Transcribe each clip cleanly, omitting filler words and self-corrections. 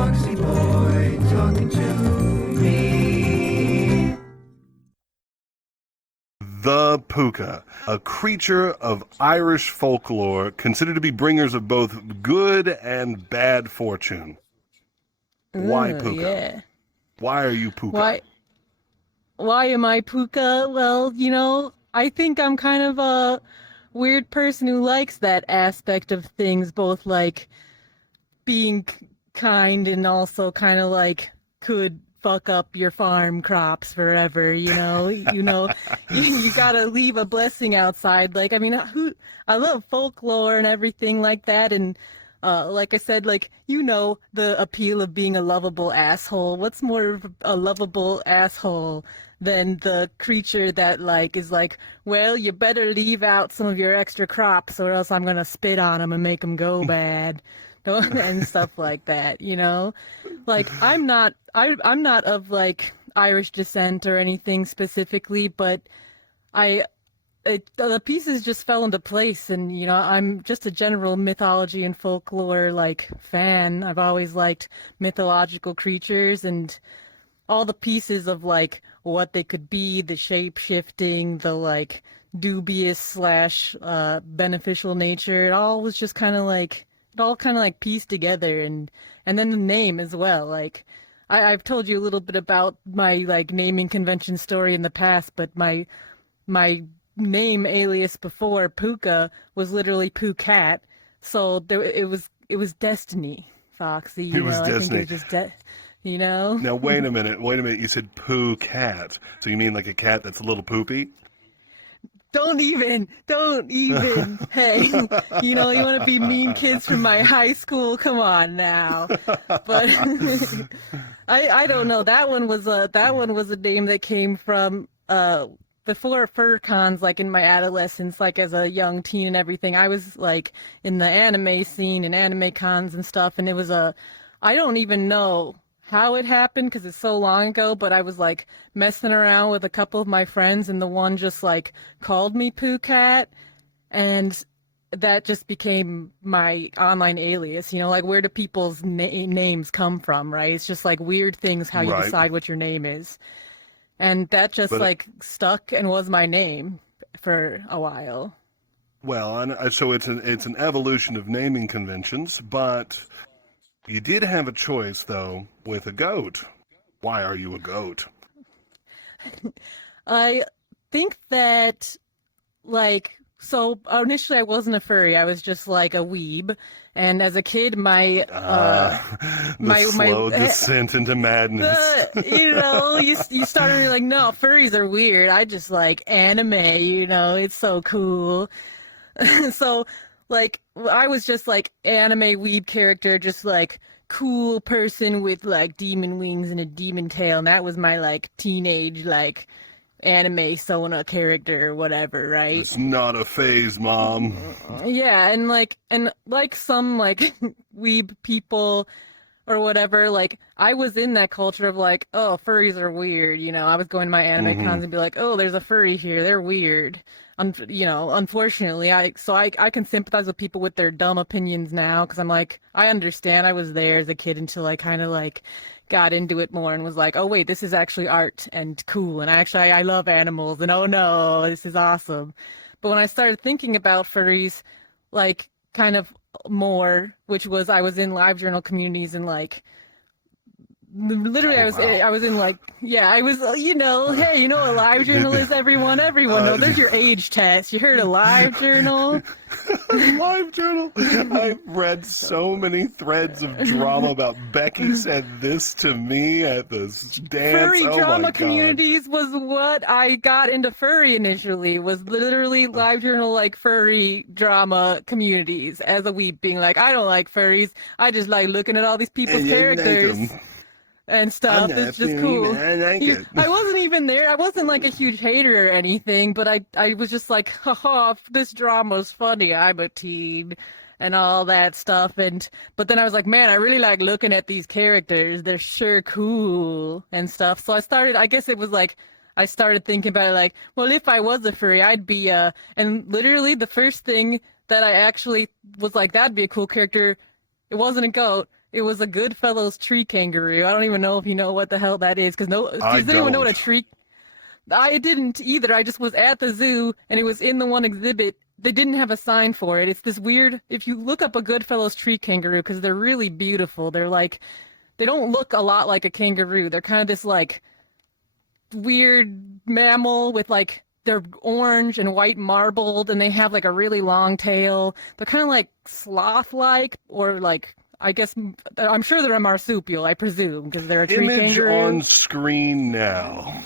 Foxxyboi talking to me. The Puka, a creature of Irish folklore considered to be bringers of both good and bad fortune. Why Puka? Yeah. Why are you Puka? Why am I Puka? Well, I think I'm kind of a weird person who likes that aspect of things, both like being kind and also kind of like could fuck up your farm crops forever, you gotta leave a blessing outside. Like, I mean, I love folklore and everything like that, and like I said, like, the appeal of being a lovable asshole. What's more of a lovable asshole than the creature that like is like, well, you better leave out some of your extra crops or else I'm gonna spit on them and make them go bad. And stuff like that, Like, I'm not of like Irish descent or anything specifically, but the pieces just fell into place, and I'm just a general mythology and folklore like fan. I've always liked mythological creatures and all the pieces of like what they could be, the shape shifting, the like dubious slash beneficial nature. It all kind of like pieced together, and then the name as well. Like, I've told you a little bit about my like naming convention story in the past, but my name alias before Puka was literally Pookagoat. So it was destiny, Foxy. It was I think destiny. it was just Now wait a minute. You said poo cat. So you mean like a cat that's a little poopy? Don't even. Hey, you want to be mean kids from my high school? Come on now. But I don't know. That one was a name that came from before fur cons, like in my adolescence, like as a young teen and everything. I was like in the anime scene and anime cons and stuff, and it was I don't even know how it happened because it's so long ago, but I was like messing around with a couple of my friends, and the one just like called me Pookagoat, and that just became my online alias. Like, where do people's names come from, right? It's just like weird things how you Right. decide what your name is, and that just But like stuck and was my name for a while. well, so it's an evolution of naming conventions, but you did have a choice though with a goat. Why are you a goat? I think that, like, so initially I wasn't a furry. I was just like a weeb. And as a kid, The slow descent into madness. you started to be like, no, furries are weird. I just like anime, it's so cool. So, like, I was just like anime weeb character, just like cool person with like demon wings and a demon tail, and that was my like teenage like anime Sona character or whatever, right? It's not a phase, Mom. Yeah, and like some like weeb people or whatever, like I was in that culture of like, oh, furries are weird. I was going to my anime cons and be like, oh, there's a furry here, they're weird. Unfortunately, I can sympathize with people with their dumb opinions now, because I'm like, I understand. I was there as a kid until I kind of like got into it more and was like, oh wait, this is actually art and cool, and I love animals, and oh no, this is awesome. But when I started thinking about furries, like kind of more, which was I was in live journal communities and like literally Oh, wow. I was in like, yeah, I was hey, a live journal is, everyone no, there's your age test. You heard a live journal? Live journal. I've read so many threads of drama about Becky said this to me at the dance. Furry Oh my drama God. communities was what I got into furry initially, was literally live journal like furry drama communities, as a weeb being like, I don't like furries, I just like looking at all these people's And you like characters 'em. and stuff. I'm It's not just feeling cool. I like it. I wasn't even there. I wasn't like a huge hater or anything, but I was just like, haha, this drama's funny. I'm a teen and all that stuff. But then I was like, man, I really like looking at these characters. They're sure cool and stuff. So I guess it was like, I started thinking about it like, well, if I was a furry, I'd be and literally the first thing that I actually was like, that'd be a cool character. It wasn't a goat. It was a Goodfellas tree kangaroo. I don't even know if you know what the hell that is, because I does anyone know what don't. a tree? I didn't either. I just was at the zoo and it was in the one exhibit. They didn't have a sign for it. It's this weird. If you look up a Goodfellas tree kangaroo, because they're really beautiful. They're like, they don't look a lot like a kangaroo. They're kind of this like weird mammal with like they're orange and white marbled and they have like a really long tail. They're kind of like sloth-like or like I guess I'm sure they're a marsupial, I presume, because they're a tree Image kangaroo. on screen now.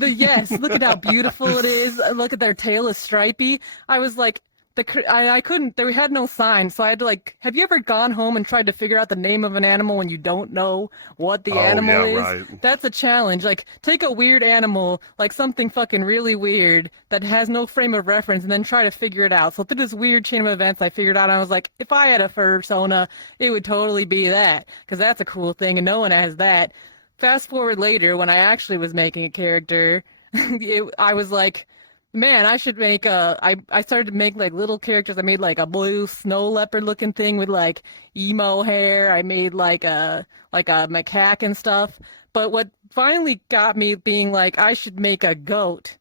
Yes, look at how beautiful it is. Look at their tail is stripy. I was like, I couldn't. They had no sign, so I had to like. Have you ever gone home and tried to figure out the name of an animal when you don't know what the Oh animal yeah, is? right. That's a challenge. Like, take a weird animal, like something fucking really weird that has no frame of reference, and then try to figure it out. So through this weird chain of events, I figured out. I was like, if I had a fursona, it would totally be that, because that's a cool thing, and no one has that. Fast forward later, when I actually was making a character, I was like, man, I should make I started to make like little characters. I made like a blue snow leopard looking thing with like emo hair. I made like a macaque and stuff. But what finally got me being like, I should make a goat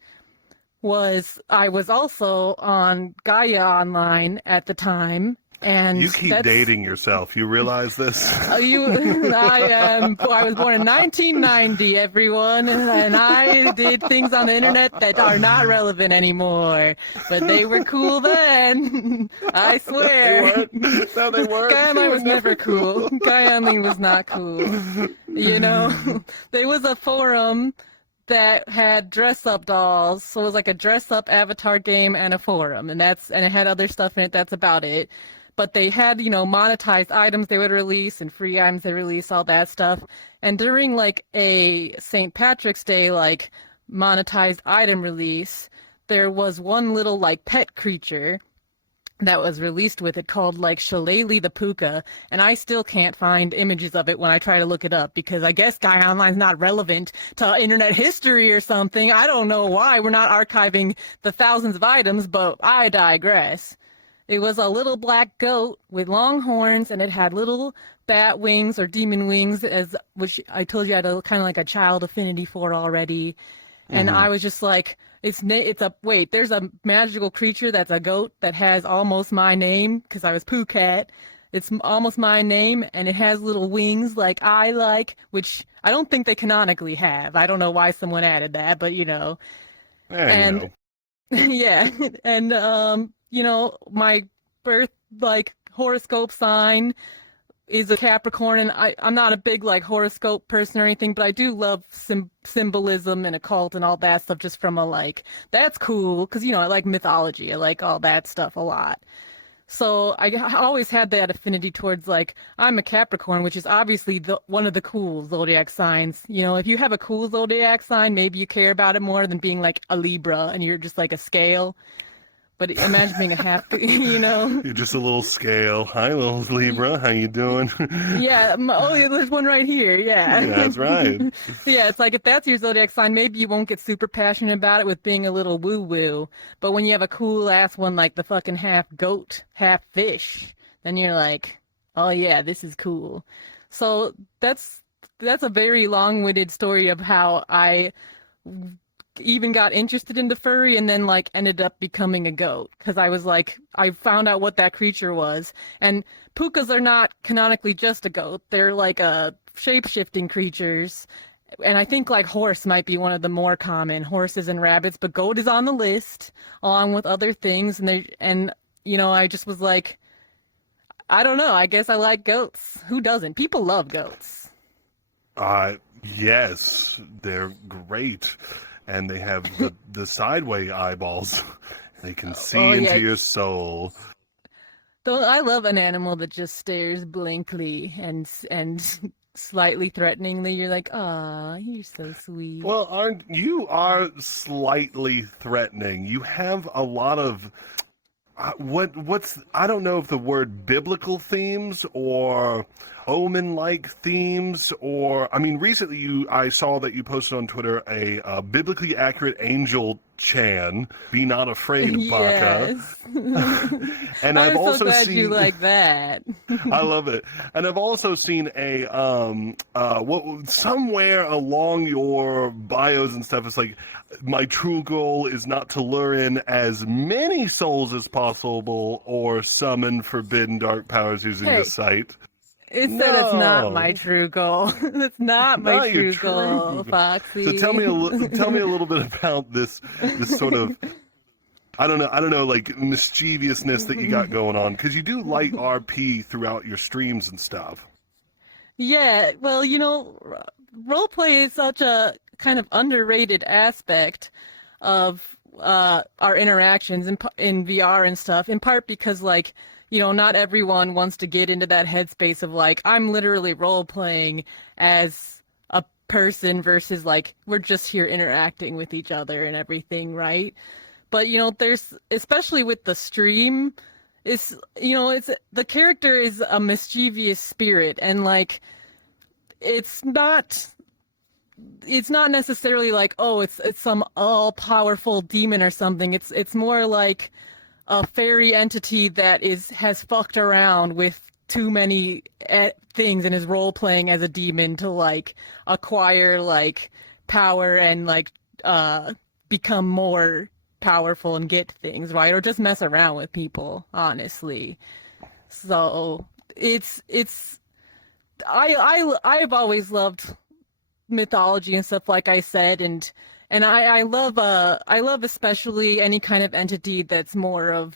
was I was also on Gaia Online at the time. And You keep that's dating yourself. You realize this? I was born in 1990, everyone, and I did things on the internet that are not relevant anymore. But they were cool then. I They swear. weren't. No, they weren't. Guy They Online were was never cool. Guy Online was not cool. You know, there was a forum that had dress up dolls, so it was like a dress up avatar game and a forum, and it had other stuff in it. That's about it. But they had, monetized items they would release and free items they release, all that stuff. And during like a St. Patrick's Day like monetized item release, there was one little like pet creature that was released with it called like Shillelagh the Puka, and I still can't find images of it when I try to look it up because I guess Guy Online's not relevant to internet history or something. I don't know why we're not archiving the thousands of items, but I digress. It was a little black goat with long horns, and it had little bat wings or demon wings, which I told you I had a kind of like a child affinity for already. And I was just like, there's a magical creature that's a goat that has almost my name because I was Pookagoat. It's almost my name, and it has little wings like I like, which I don't think they canonically have. I don't know why someone added that, but Yeah, And yeah, and my birth like horoscope sign is a Capricorn, and I'm not a big like horoscope person or anything, but I do love symbolism and occult and all that stuff just from a like that's cool because I like mythology. I like all that stuff a lot. So I always had that affinity towards like I'm a Capricorn, which is obviously one of the cool zodiac signs. If you have a cool zodiac sign, maybe you care about it more than being like a Libra and you're just like a scale. But imagine being a half, you're just a little scale. Hi, little Libra. How you doing? Yeah. Oh, yeah, there's one right here. Yeah. That's right. Yeah, it's like if that's your zodiac sign, maybe you won't get super passionate about it with being a little woo-woo. But when you have a cool ass one like the fucking half goat, half fish, then you're like, oh yeah, this is cool. So that's a very long-winded story of how I even got interested in the furry and then like ended up becoming a goat because I was like I found out what that creature was. And pukas are not canonically just a goat, they're like shape-shifting creatures, and I think like horse might be one of the more common, horses and rabbits, but goat is on the list along with other things. And I just was like, I don't know, I guess I like goats. Who doesn't? People love goats. Uh, yes, they're great. And they have the sideway eyeballs. They can see Oh into yeah. your soul. Though I love an animal that just stares blankly and slightly threateningly. You're like, ah, you're so sweet. Well, aren't you are slightly threatening. You have a lot of what's I don't know if the word biblical themes or omen-like themes, or I mean, recently I saw that you posted on Twitter a biblically accurate angel Chan, "Be not afraid, Baka," Yes. and I've I'm so also glad you seen. like that. I love it, and I've also seen a what somewhere along your bios and stuff. It's like, my true goal is not to lure in as many souls as possible or summon forbidden dark powers using Hey, this site. it said it's not my No, true goal. That's not my not your true true goal, goal. So Foxy. tell me a little bit about this sort of, I don't know, like mischievousness that you got going on, because you do light RP throughout your streams and stuff. Yeah, well, roleplay is such a kind of underrated aspect of our interactions in VR and stuff, in part because, like, not everyone wants to get into that headspace of, like, I'm literally role playing as a person versus, like, we're just here interacting with each other and everything, right? But, there's, especially with the stream, it's the character is a mischievous spirit, and, like, it's not necessarily like, oh, it's some all powerful demon or something. It's more like a fairy entity that has fucked around with too many things and is role playing as a demon to, like, acquire, like, power and, like, become more powerful and get things, right? Or just mess around with people, honestly. So it's I've always loved mythology and stuff, like I said, and I love especially any kind of entity that's more of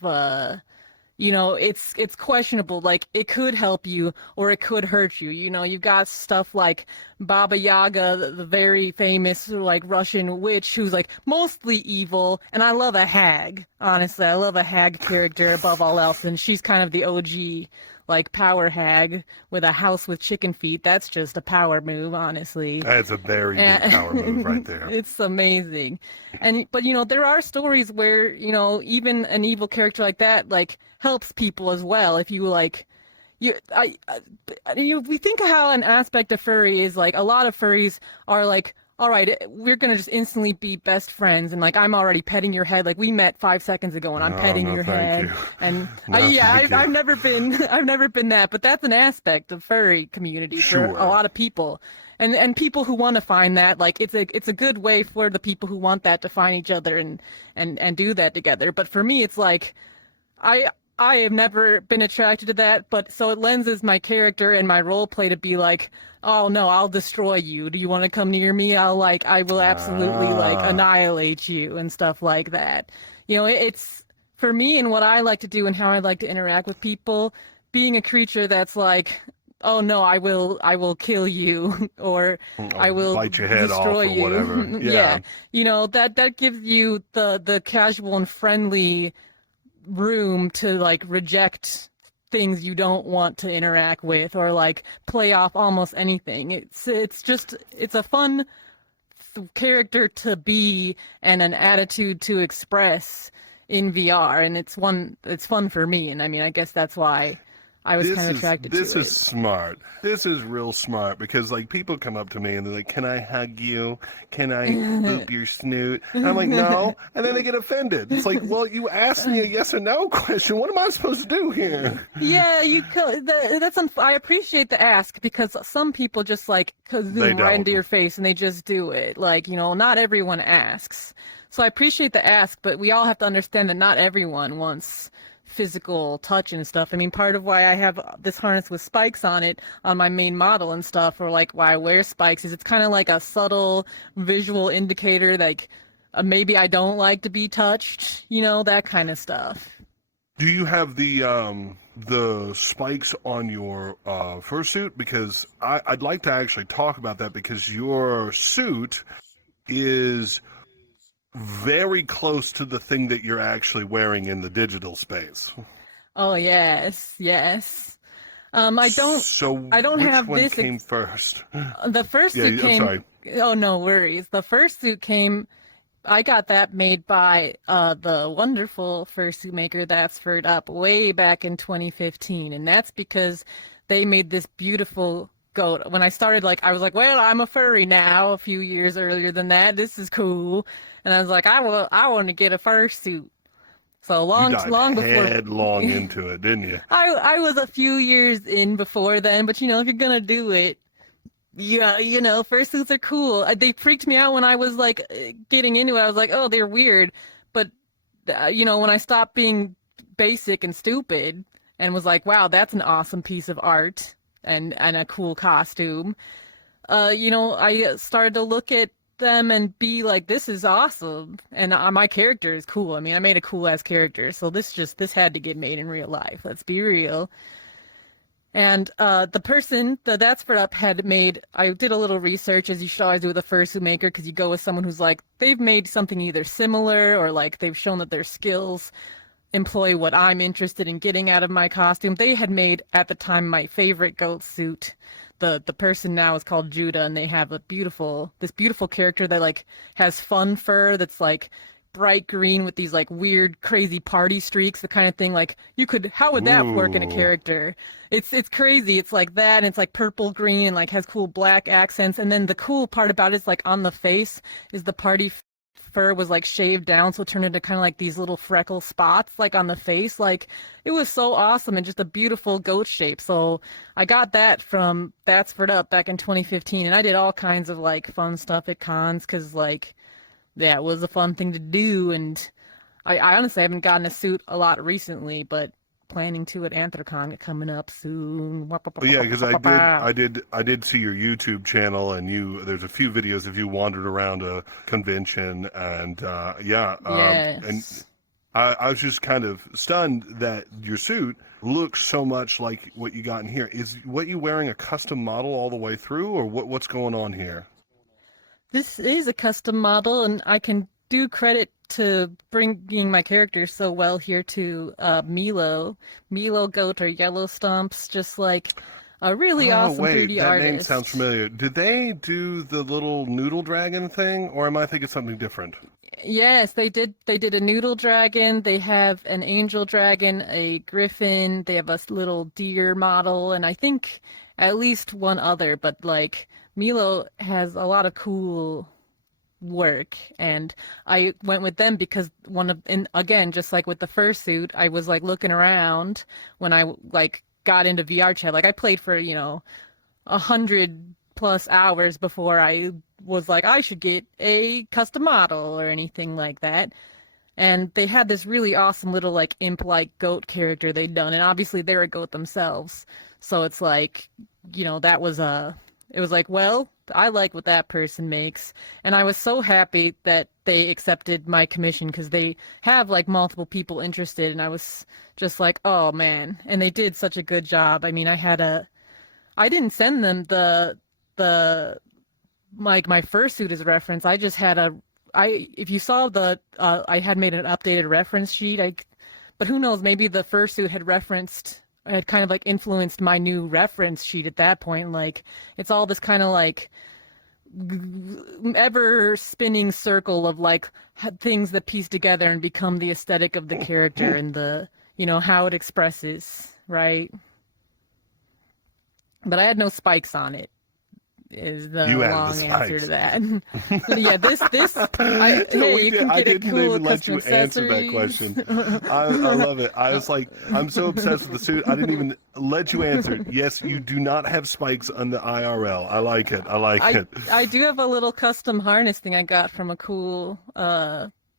it's questionable. Like, it could help you or it could hurt you. You've got stuff like Baba Yaga, the very famous, like, Russian witch who's, like, mostly evil, and I love a hag. Honestly, I love a hag character above all else, and she's kind of the OG, like, power hag with a house with chicken feet. That's just a power move, honestly. That's a very big power move right there. It's amazing. But there are stories where, even an evil character like that, like, helps people as well. If you, like, we think of how an aspect of furry is, like, a lot of furries are like, all right, we're gonna just instantly be best friends, and, like, I'm already petting your head, like, we met 5 seconds ago, and I'm petting No, your thank head, you. and No, yeah, thank you. I've never been, I've never been that, but that's an aspect of furry community for a Sure. lot of people, and people who want to find that, like, it's a good way for the people who want that to find each other and do that together. But for me, it's like, I have never been attracted to that, but so it lenses my character and my role play to be like, oh no, I'll destroy you. Do you want to come near me? I will absolutely, like, annihilate you and stuff like that. It's for me, and what I like to do and how I like to interact with people, being a creature that's like, oh no, I will kill you or I will Bite your head off destroy or you. whatever. Yeah. Yeah. That gives you the casual and friendly room to, like, reject things you don't want to interact with, or, like, play off almost anything. It's a fun character to be and an attitude to express in VR, and it's fun for me, and I mean, I guess that's why I was kind of attracted to it. This is smart. This is real smart, because, like, people come up to me and they're like, "Can I hug you? Can I boop your snoot?" And I'm like, "No," and then they get offended. It's like, well, you asked me a yes or no question. What am I supposed to do here? Yeah, I appreciate the ask, because some people just, like, They zoom right into don't. your face and they just do it. Like, not everyone asks. So I appreciate the ask, but we all have to understand that not everyone wants physical touch and stuff. I mean, part of why I have this harness with spikes on it on my main model and stuff, or, like, why I wear spikes, is it's kind of like a subtle visual indicator, like, maybe I don't like to be touched, that kind of stuff. Do you have the spikes on your fursuit? Because I'd like to actually talk about that, because your suit is very close to the thing that you're actually wearing in the digital space. Oh, yes, yes. So I don't which have one this. came first? The first Yeah, suit I'm came. sorry. Oh, no worries. The first suit came. I got that made by the wonderful fursuit maker that's Furred Up way back in 2015, and that's because they made this beautiful goat. When I started, like, I was like, well, I'm a furry now. A few years earlier than that, this is cool. And I was like, I want to get a fursuit. So You dived long before. headlong into it, didn't you? I was a few years in before then, but if you're gonna do it, yeah, fursuits are cool. They freaked me out when I was like getting into it. I was like, oh, they're weird. But when I stopped being basic and stupid and was like, wow, that's an awesome piece of art and a cool costume. I started to look at them and be like, this is awesome, and my character is cool. I mean, I made a cool ass character, so this had to get made in real life. Let's be real. And the person that's for up had made. I did a little research, as you should always do with a fursuit maker, because you go with someone who's like they've made something either similar or like they've shown that their skills employ what I'm interested in getting out of my costume. They had made at the time my favorite goat suit. The person now is called Judah, and they have this beautiful character that like has fun fur that's like bright green with these like weird crazy party streaks, the kind of thing like how would that work in a Ooh. character? It's crazy. It's like that, and it's like purple green and like has cool black accents. And then the cool part about it is like on the face is the party fur was like shaved down, so it turned into kind of like these little freckle spots like on the face. Like it was so awesome and just a beautiful goat shape. So I got that from That's For Up back in 2015, and I did all kinds of like fun stuff at cons because like that was a fun thing to do. And I honestly haven't gotten a suit a lot recently, but planning to at Anthrocon coming up soon. Well, yeah, because I did see your YouTube channel, and there's a few videos of you wandered around a convention, and and Yes. I was just kind of stunned that your suit looks so much like what you got in here. Is what you wearing a custom model all the way through, or what's going on here? This is a custom model, and I can do credit to bringing my character so well here to Milo. Milo Goat or Yellow Stumps, just like a really Oh, awesome wait, 3D that name artist. sounds familiar. Did they do the little noodle dragon thing, or am I thinking something different? Yes, they did. They did a noodle dragon. They have an angel dragon, a griffin. They have a little deer model, and I think at least one other. But like Milo has a lot of cool work, and I went with them because again, just like with the fursuit, I was like looking around when I like got into VRChat. Like I played for 100+ hours before I was like I should get a custom model or anything like that. And they had this really awesome little like imp-like goat character they'd done, and obviously they're a goat themselves. So it's like, that was it was like, well, I like what that person makes. And I was so happy that they accepted my commission because they have like multiple people interested, and I was just like, oh man. And they did such a good job. I mean, I didn't send them the like my fursuit as a reference. I just had if you saw I had made an updated reference sheet. But who knows, maybe the fursuit had kind of like influenced my new reference sheet at that point. Like it's all this kind of like ever spinning circle of like things that piece together and become the aesthetic of the character and the how it expresses, right? But I had no spikes on it, is the You added long the answer to spikes. that. Yeah, No, you can I get it didn't cool even let custom you answer that accessories. question. I love it. I was like, I'm so obsessed with the suit. I didn't even let you answer it. Yes, you do not have spikes on the IRL. I like it. I like I it. I do have a little custom harness thing I got from a cool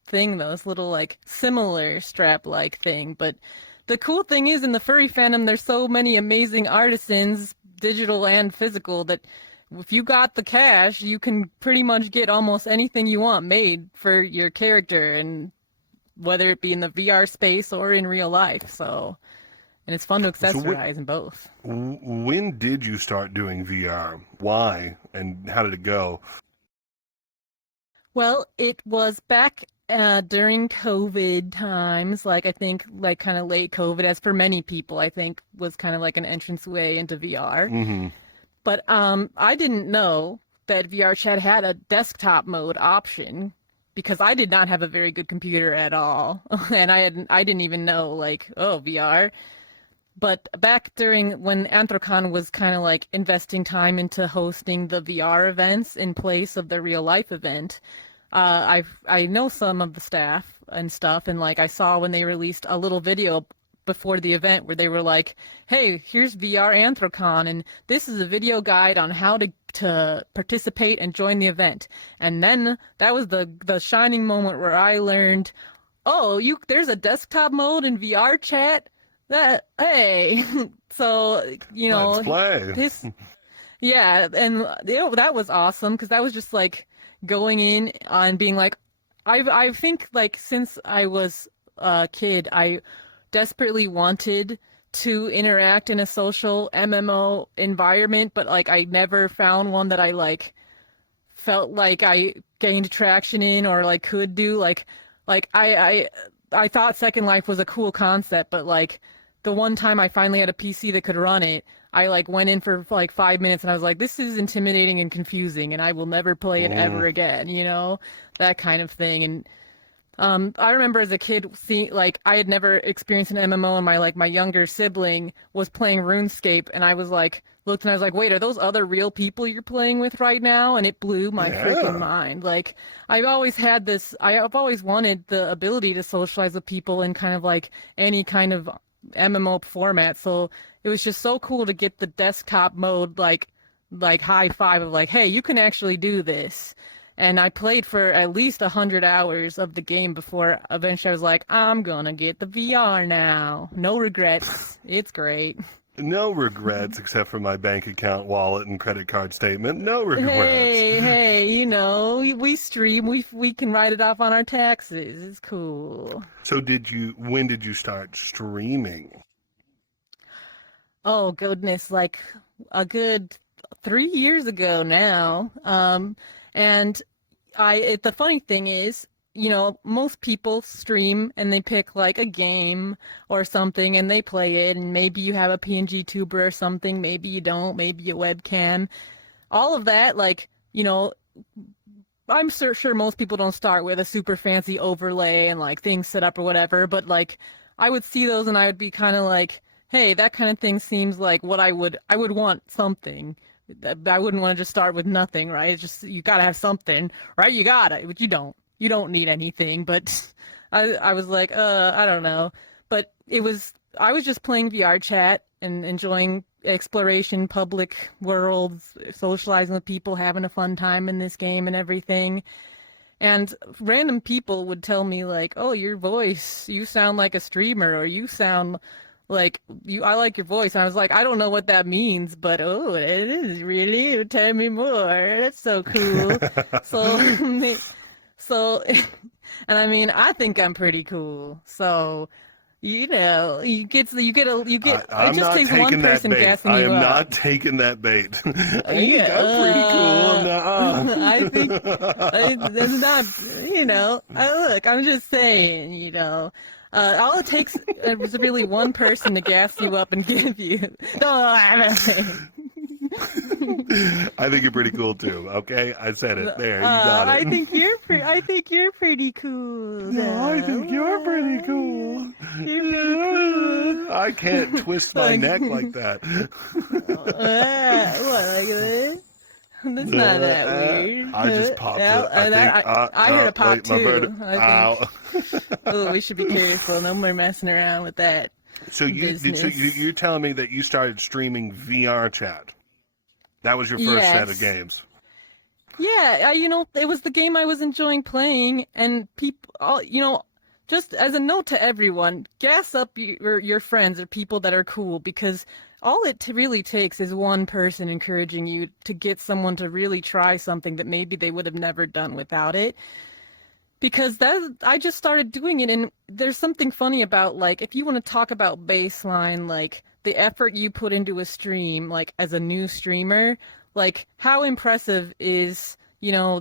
thing though. This little like similar strap like thing. But the cool thing is in the furry fandom there's so many amazing artisans, digital and physical, that if you got the cash, you can pretty much get almost anything you want made for your character, and whether it be in the VR space or in real life. So, and it's fun to So accessorize in both. when did you start doing VR? Why? And how did it go? Well, it was back during COVID times, like I think like kind of late COVID, as for many people, I think was kind of like an entranceway into VR. Mm-hmm. But I didn't know that VRChat had a desktop mode option because I did not have a very good computer at all, and I didn't even know like, oh, VR. But back during when Anthrocon was kind of like investing time into hosting the VR events in place of the real life event, I know some of the staff and stuff, and like I saw when they released a little video before the event where they were like, "Hey, here's VR Anthrocon, and this is a video guide on how to participate and join the event." And then that was the shining moment where I learned, oh, there's a desktop mode in VR chat. That hey, so Let's play. this yeah, and that was awesome because that was just like going in and being like, I think like since I was a kid, I desperately wanted to interact in a social MMO environment, but like I never found one that I like felt like I gained traction in or like could do like I thought Second Life was a cool concept, but like the one time I finally had a PC that could run it, I like went in for like 5 minutes and I was like, this is intimidating and confusing and I will never play it ever again, that kind of thing. And I remember as a kid seeing like I had never experienced an MMO, and my younger sibling was playing RuneScape, and I was like looked and I was like, wait, are those other real people you're playing with right now? And it blew my freaking mind. Like I've always wanted the ability to socialize with people in kind of like any kind of MMO format. So it was just so cool to get the desktop mode like high five of like, hey, you can actually do this. And I played for at least 100 hours of the game before eventually I was like, I'm gonna get the VR now. No regrets. It's great. No regrets except for my bank account, wallet, and credit card statement. No regrets. Hey, we stream. We can write it off on our taxes. It's cool. So when did you start streaming? Oh, goodness, like a good 3 years ago now. And the funny thing is, most people stream and they pick like a game or something and they play it, and maybe you have a PNG tuber or something, maybe you don't, maybe a webcam. All of that, like, I'm sure most people don't start with a super fancy overlay and like things set up or whatever, but like I would see those and I would be kind of like, hey, that kind of thing seems like what I would want something. I wouldn't want to just start with nothing, right? It's just you gotta have something, right? You gotta, but you don't need anything. But I was like, I don't know. But I was just playing VR chat and enjoying exploration, public worlds, socializing with people, having a fun time in this game and everything. And random people would tell me like, oh, your voice, you sound like a streamer, or you sound like I like your voice. And I was like, I don't know what that means, but oh, it is really. Tell me more. That's so cool. so, so, and I mean, I think I'm pretty cool. So, you get. I'm It just not takes taking one that person bait. gassing I you am up. not taking that bait. Hey, Yeah, I'm pretty cool. Nuh-uh. I think that's not, look, I'm just saying, all it takes is really one person to gas you up and give you. No, I'm saying. I think you're pretty cool too. Okay, I said it. There, you got it. I think you're pretty cool. No, I think you're pretty cool. You're pretty cool. I can't twist my neck like that. What, like this? That's not that weird. I just popped it. I heard a pop wait, my bird. too. Ow. Oh, we should be careful. No more messing around with that. So you're telling me that you started streaming VR chat? That was your first set of games. Yeah, it was the game I was enjoying playing, and people, just as a note to everyone, gas up your friends or people that are cool, because all it really takes is one person encouraging you to get someone to really try something that maybe they would have never done without it. Because I just started doing it, and there's something funny about, like, if you want to talk about baseline, like, the effort you put into a stream, like, as a new streamer, like, how impressive is,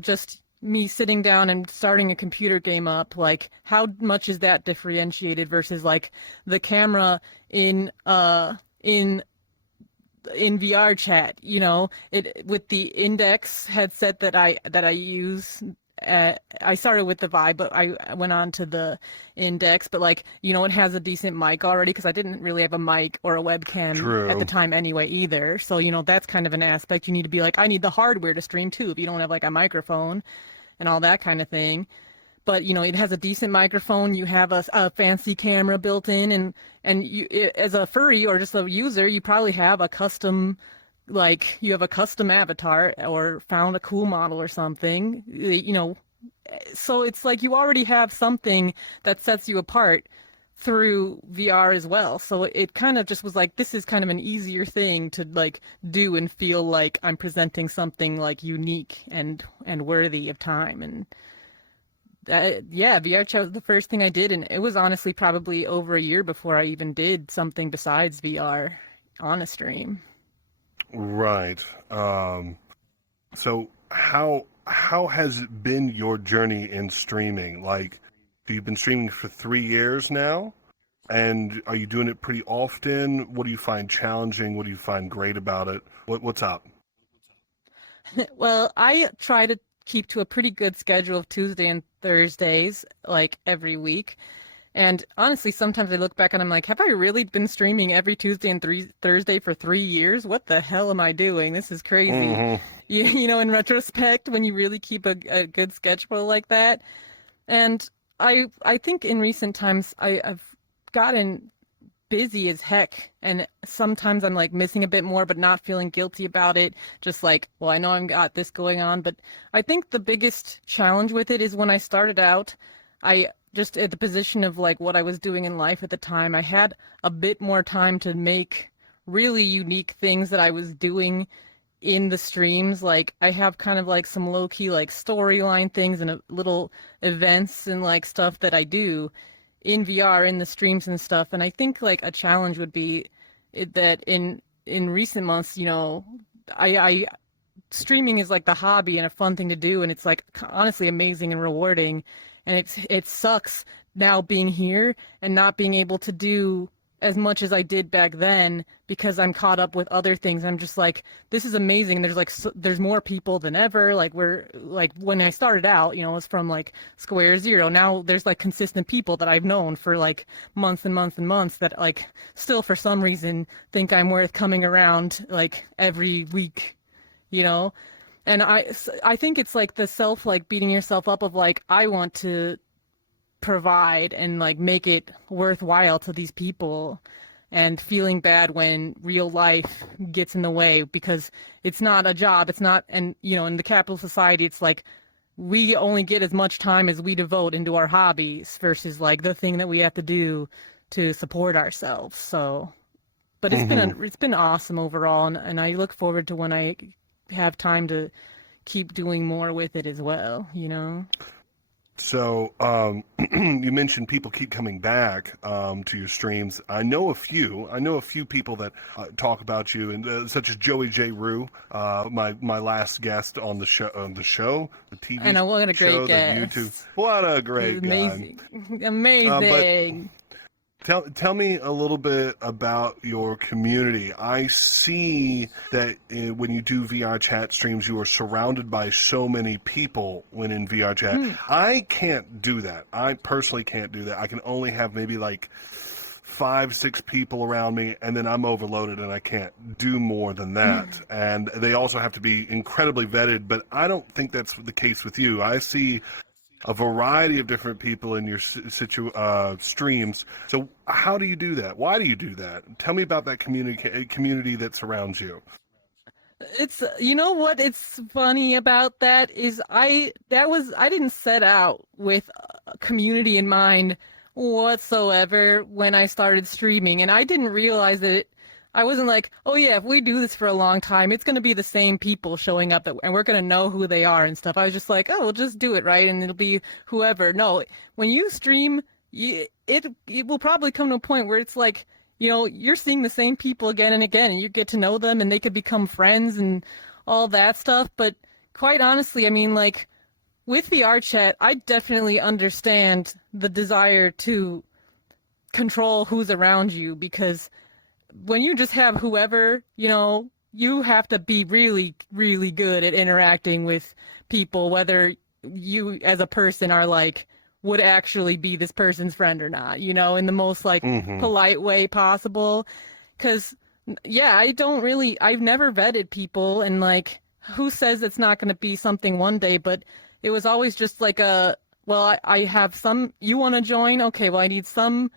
just me sitting down and starting a computer game up, like, how much is that differentiated versus, like, the camera in VR chat, with the Index headset that I use I started with the Vive, but I went on to the Index. But like, it has a decent mic already because I didn't really have a mic or a webcam at the True. time anyway either. So, that's kind of an aspect. You need to be like, I need the hardware to stream too if you don't have like a microphone and all that kind of thing. But it has a decent microphone. You have a fancy camera built in, and as a furry or just a user, you probably have a custom, like you have a custom avatar or found a cool model or something. So it's like you already have something that sets you apart through VR as well. So it kind of just was like, this is kind of an easier thing to like do and feel like I'm presenting something like unique and worthy of time. And yeah, VR chat was the first thing I did, and it was honestly probably over a year before I even did something besides VR on a stream. Right. So how has it been your journey in streaming? Like, you've been streaming for 3 years now, and are you doing it pretty often? What do you find challenging? What do you find great about it? What's up? Well, I try to keep to a pretty good schedule of Tuesday and Thursdays, like every week. And honestly, sometimes I look back and I'm like, have I really been streaming every Tuesday and Thursday for 3 years? What the hell am I doing? This is crazy. Hmm. In retrospect, when you really keep a good schedule like that. And I think in recent times I've gotten busy as heck, and sometimes I'm like missing a bit more but not feeling guilty about it, just like, well, I know I've got this going on. But I think the biggest challenge with it is when I started out, I just at the position of like what I was doing in life at the time, I had a bit more time to make really unique things that I was doing in the streams. Like I have kind of like some low-key like storyline things and little events and like stuff that I do in VR in the streams and stuff. And I think like a challenge would be that in recent months, I streaming is like the hobby and a fun thing to do, and it's like honestly amazing and rewarding. And it sucks now being here and not being able to do as much as I did back then because I'm caught up with other things. I'm just like, this is amazing. And there's like there's more people than ever. Like we're like when I started out, it was from like square zero. Now there's like consistent people that I've known for like months and months and months that like still for some reason think I'm worth coming around like every week, you know? And I think it's like the self like beating yourself up of like, I want to provide and like make it worthwhile to these people, and feeling bad when real life gets in the way because it's not a job. It's not, and in the capitalist society, it's like we only get as much time as we devote into our hobbies versus like the thing that we have to do to support ourselves. So, but it's been awesome overall, and I look forward to when I have time to keep doing more with it as well. So, you mentioned people keep coming back to your streams. I know a few. I know a few people that talk about you, and such as Joey J. Rue, my last guest on the show, the TV And what a show, great the YouTube. guest. What a It was great guy! amazing. But Amazing. tell me a little bit about your community. I see that when you do VR chat streams, you are surrounded by so many people when in VR chat. I can't do that. I personally can't do that. I can only have maybe like 5, 6 people around me, and then I'm overloaded and I can't do more than that. And they also have to be incredibly vetted, but I don't think that's the case with you. I see a variety of different people in your streams. So how do you do that? Why do you do that? Tell me about that community that surrounds you. It's what it's funny about that is I didn't set out with a community in mind whatsoever when I started streaming, and I didn't realize that I wasn't like, oh yeah, if we do this for a long time, it's going to be the same people showing up and we're going to know who they are and stuff. I was just like, oh, we'll just do it, right? And it'll be whoever. No, when you stream, it will probably come to a point where it's like, you're seeing the same people again and again, and you get to know them and they could become friends and all that stuff. But quite honestly, I mean, like with the art chat, I definitely understand the desire to control who's around you, because when you just have whoever, you have to be really, really good at interacting with people, whether you as a person are like would actually be this person's friend or not, you know, in the most like Mm-hmm. polite way possible. Because yeah, I've never vetted people, and like who says it's not going to be something one day, but it was always just like well, I have some, you want to join? Okay, well, I need some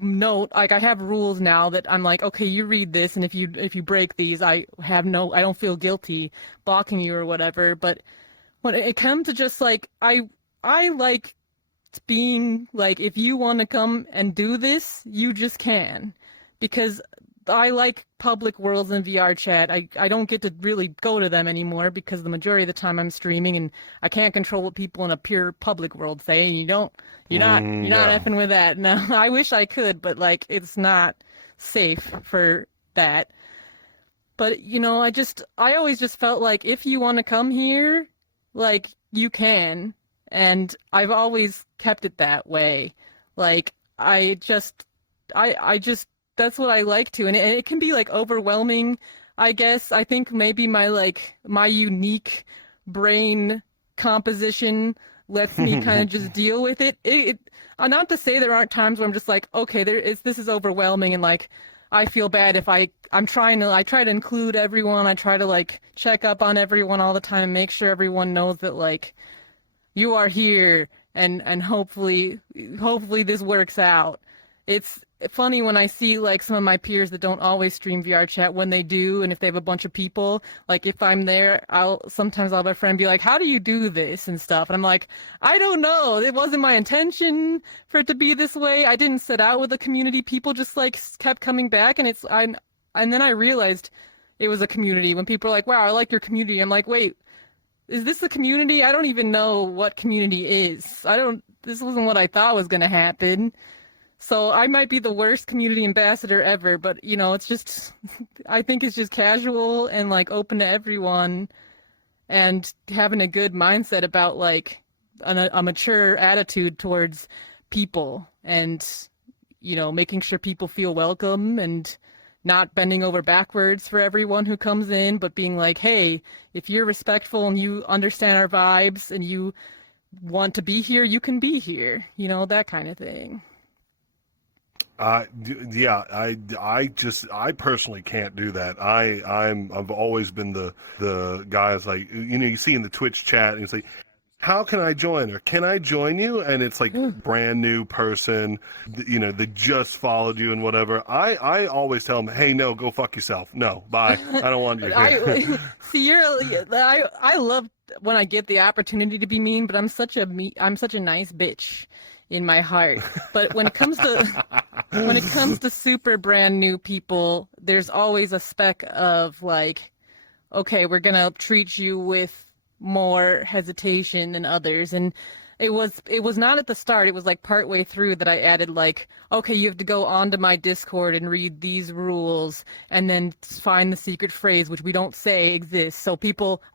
note, like I have rules now that I'm like, okay, you read this, and if you break these, I don't feel guilty blocking you or whatever. But when it comes to just like I like being like, if you want to come and do this, you just can, because I like public worlds and VR chat. I don't get to really go to them anymore because the majority of the time I'm streaming and I can't control what people in a pure public world say. And you're not Yeah. effing with that. No, I wish I could, but like it's not safe for that. But you know, I always just felt like if you want to come here, like you can, and I've always kept it that way. Like I just that's what I like to, and it can be like overwhelming, I guess. I think maybe my unique brain composition lets me kind of just deal with it. Not to say there aren't times where I'm just like, okay, this is overwhelming, and like I feel bad if I try to include everyone. I try to like check up on everyone all the time, make sure everyone knows that like you are here, and hopefully this works out. It's funny when I see like some of my peers that don't always stream VR chat, when they do, and if they have a bunch of people, like if I'm there, I'll have a friend be like, how do you do this and stuff, and I'm like, I don't know, it wasn't my intention for it to be this way. I didn't set out with a community. People just like kept coming back, and then I realized it was a community when people are like, wow, I like your community. I'm like, wait, is this a community? I don't even know what community is. This wasn't what I thought was going to happen. So I might be the worst community ambassador ever, but you know, it's just, I think it's just casual and like open to everyone, and having a good mindset about like a mature attitude towards people, and you know, making sure people feel welcome, and not bending over backwards for everyone who comes in, but being like, hey, if you're respectful and you understand our vibes and you want to be here, you can be here, you know, that kind of thing. Yeah, I personally can't do that. I've always been the guys like, you know, you see in the Twitch chat and it's like, how can I join, or can I join you? And it's like brand new person, you know, they just followed you and whatever. I always tell them, hey, no, go fuck yourself. No, bye. I don't want you here. See, I love when I get the opportunity to be mean, but I'm such a nice bitch in my heart. But when it comes to super brand new people, there's always a speck of like, okay, we're gonna treat you with more hesitation than others. And it was not at the start, it was like partway through that I added like, okay, you have to go onto my Discord and read these rules and then find the secret phrase, which we don't say exists. So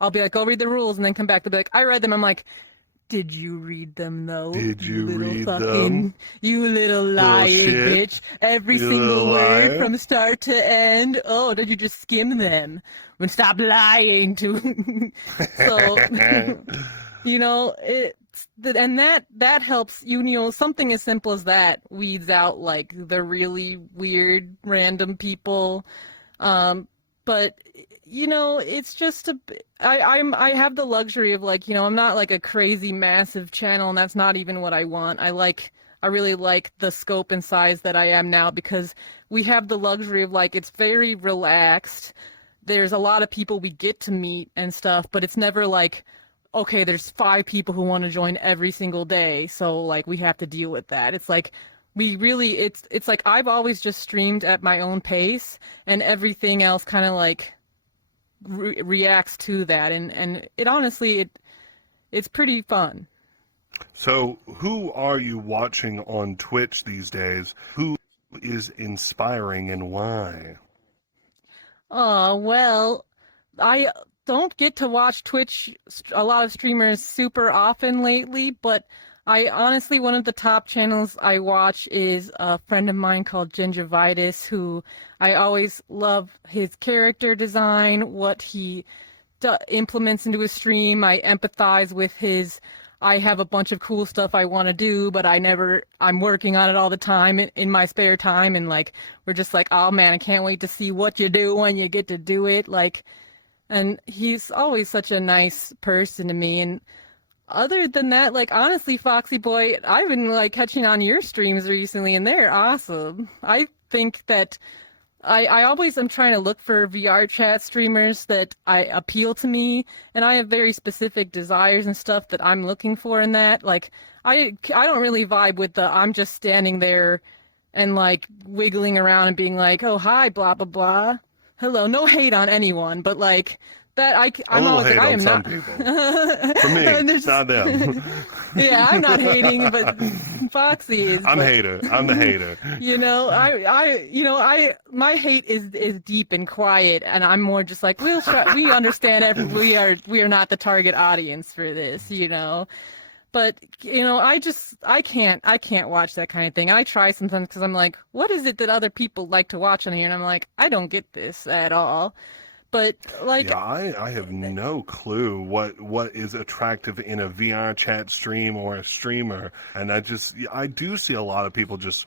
I'll be like, go read the rules, and then come back, they'll be like, I read them. I'm like, did you read them though? Did you little read fucking, them? You little lying shit. bitch. Every You single little word liar. from start to end. Oh, did you just skim them? And stop lying to. So, you know, and that helps you know, something as simple as that weeds out like the really weird random people. But you know, it's just I have the luxury of like, you know, I'm not like a crazy massive channel, and that's not even what I want. I really like the scope and size that I am now, because we have the luxury of like, it's very relaxed. There's a lot of people we get to meet and stuff, but it's never like, okay, there's 5 people who want to join every single day, so like we have to deal with that. It's like it's like I've always just streamed at my own pace, and everything else kind of like reacts to that, and it honestly it's pretty fun. So, who are you watching on Twitch these days? Who is inspiring and why? Oh, well, I don't get to watch a lot of streamers super often lately, but I honestly, one of the top channels I watch is a friend of mine called Gingivitis, who I always love his character design, what he implements into his stream. I empathize with his. I have a bunch of cool stuff I want to do, but I'm working on it all the time in my spare time. And like, we're just like, oh man, I can't wait to see what you do when you get to do it. Like, and he's always such a nice person to me. And other than that, like, honestly, Foxxyboi, I've been like catching on your streams recently and they're awesome. I think that I always am trying to look for VR chat streamers that I appeal to me, and I have very specific desires and stuff that I'm looking for in that. Like, I don't really vibe with the I'm just standing there and like wiggling around and being like, oh hi, blah blah blah, hello. No hate on anyone, but like that I'm always like, I am not. People. For me, not them. Yeah, I'm not hating, but Foxy is. I'm hater. I'm the hater. You know, my hate is deep and quiet, and I'm more just like, we understand we are not the target audience for this, you know. But you know, I can't watch that kind of thing. I try sometimes because I'm like, what is it that other people like to watch on here? And I'm like, I don't get this at all. But like, yeah, I have no clue what is attractive in a VR chat stream or a streamer, and I do see a lot of people just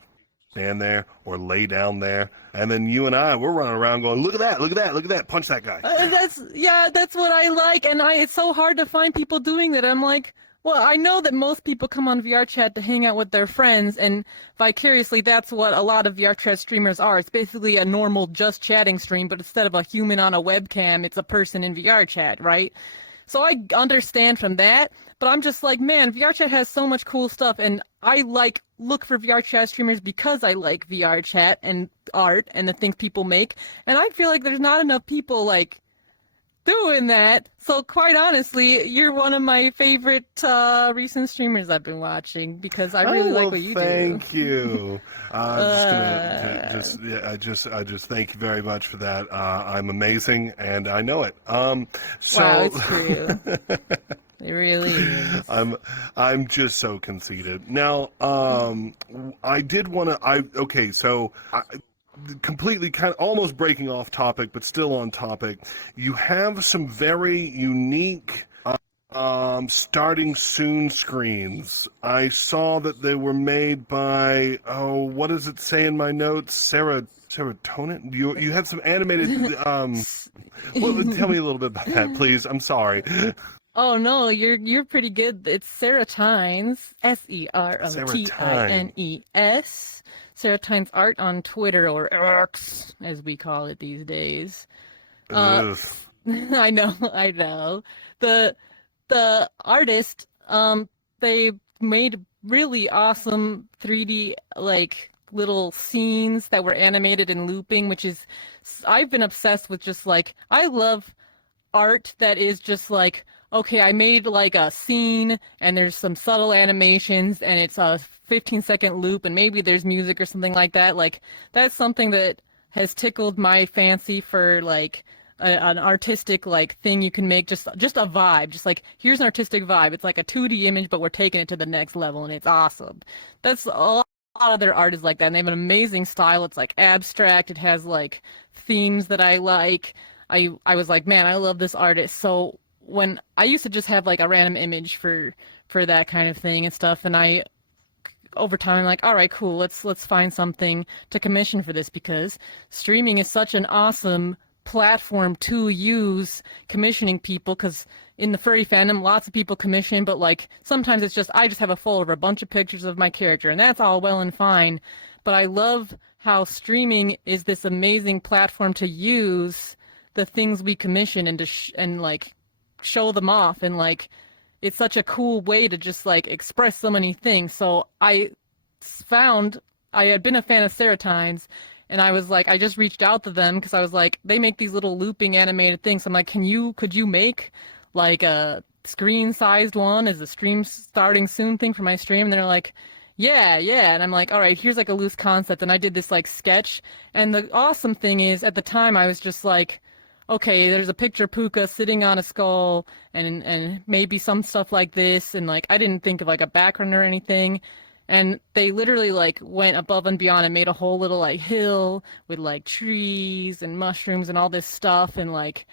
stand there or lay down there, and then you and we're running around going, look at that, look at that, look at that, punch that guy. That's what I like, and it's so hard to find people doing that. I'm like, well, I know that most people come on VR chat to hang out with their friends, and vicariously that's what a lot of VR chat streamers are. It's basically a normal just chatting stream, but instead of a human on a webcam, it's a person in VR chat, right? So I understand from that, but I'm just like, man, VR chat has so much cool stuff, and I look for VR chat streamers because I like VR chat and art and the things people make, and I feel like there's not enough people like doing that. So quite honestly, you're one of my favorite recent streamers I've been watching because I really like what you do. Thank you. I just thank you very much for that. I'm amazing, and I know it. Wow, it's true. It really is. I'm just so conceited. Now, I did want to. Okay, so. Completely kind of almost breaking off topic, but still on topic. You have some very unique starting soon screens. I saw that they were made by, what does it say in my notes? Serotonin? You had some animated, well, tell me a little bit about that, please. I'm sorry. Oh no, you're pretty good. It's Serotines, Serotines. Serotine's art on Twitter, or X, as we call it these days. I know. The artist, they made really awesome 3D like little scenes that were animated and looping, which is, I've been obsessed with just like, I love art that is just like, okay, I made like a scene and there's some subtle animations and it's a 15-second loop and maybe there's music or something like that. Like, that's something that has tickled my fancy for like an artistic like thing you can make, just a vibe. Just like, here's an artistic vibe. It's like a 2D image, but we're taking it to the next level and it's awesome. That's a lot of their art is like that, and they have an amazing style. It's like abstract. It has like themes that I like. I was like, man, I love this artist. So when I used to just have like a random image for that kind of thing and stuff, and over time I'm like, all right, cool, let's find something to commission for this, because streaming is such an awesome platform to use commissioning people, because in the furry fandom lots of people commission, but like sometimes it's just, I just have a folder, a bunch of pictures of my character, and that's all well and fine, but I love how streaming is this amazing platform to use the things we commission and and like show them off, and like it's such a cool way to just like express so many things. So I had been a fan of Serotines, and I was like, I just reached out to them because I was like, they make these little looping animated things. So I'm like, could you make like a screen sized one as a stream starting soon thing for my stream? And they're like, yeah. And I'm like, all right, here's like a loose concept. And I did this like sketch. And the awesome thing is, at the time I was just like, okay, there's a picture of Puka sitting on a skull and maybe some stuff like this, and like I didn't think of like a background or anything. And they literally like went above and beyond and made a whole little like hill with like trees and mushrooms and all this stuff, and like